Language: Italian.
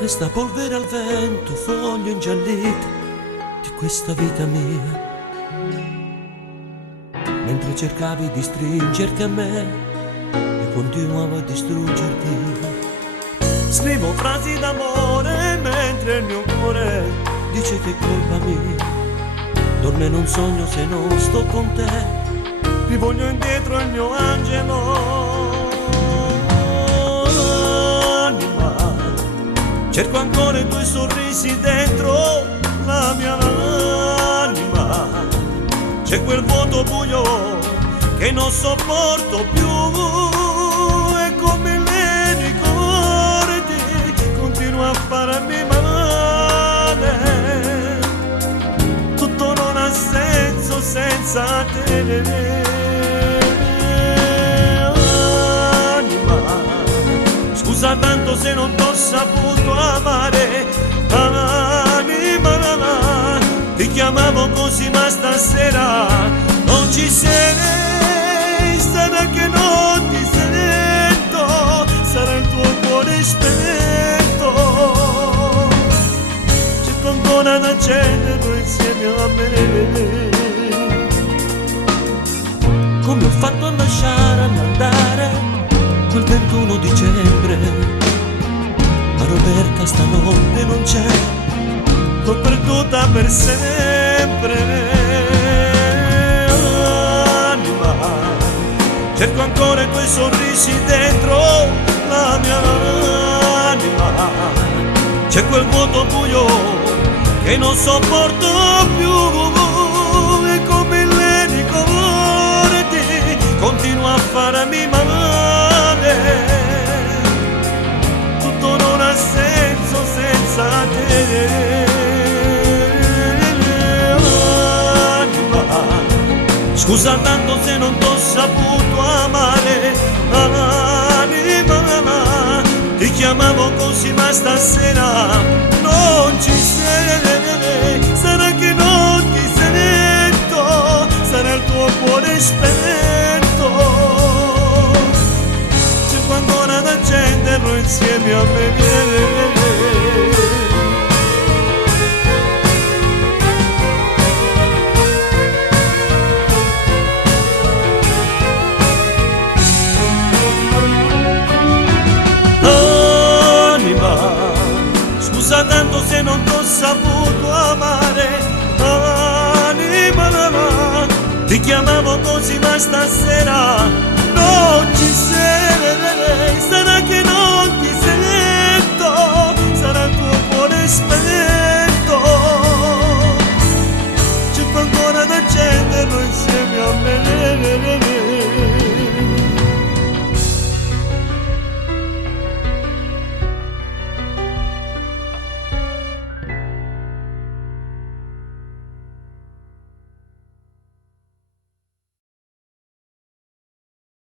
Resta polvere al vento, foglie ingiallite di questa vita mia. Mentre cercavi di stringerti a me e continuavo a distruggerti. Scrivo frasi d'amore mentre il mio cuore dice che è colpa mia. Dorme in un sogno se non sto con te. Rivoglio indietro il mio angelo. Anima, cerco ancora i tuoi sorrisi dentro la mia anima. C'è quel vuoto buio che non sopporto più. E come le ricordi continua a farmi male. Tutto non ha senso senza te. Scusa tanto se non t'ho saputo amare, anima, ti chiamavo così ma stasera non ci sei, sarà che non ti sento, sarà il tuo cuore spento, cerco ancora da accenderlo insieme a me. Come ho fatto a lasciarmi andare quel 21 dicembre, ma Roberta stanotte non c'è, l'ho perduta per sempre. Anima, cerco ancora i tuoi sorrisi dentro la mia anima. C'è quel vuoto buio che non sopporto più. E come le ricordi continua a farmi male. Tutto non ha senso senza te. Anima, scusa tanto se non t'ho saputo amare. Anima, ti chiamavo così ma stasera non ci sei. Sarà che non ti sento, sarà il tuo cuore spento. Ancora da accenderlo insieme a me. Anima, scusa tanto se non t'ho saputo amare. Anima, ti chiamavo così ma stasera non ci sei.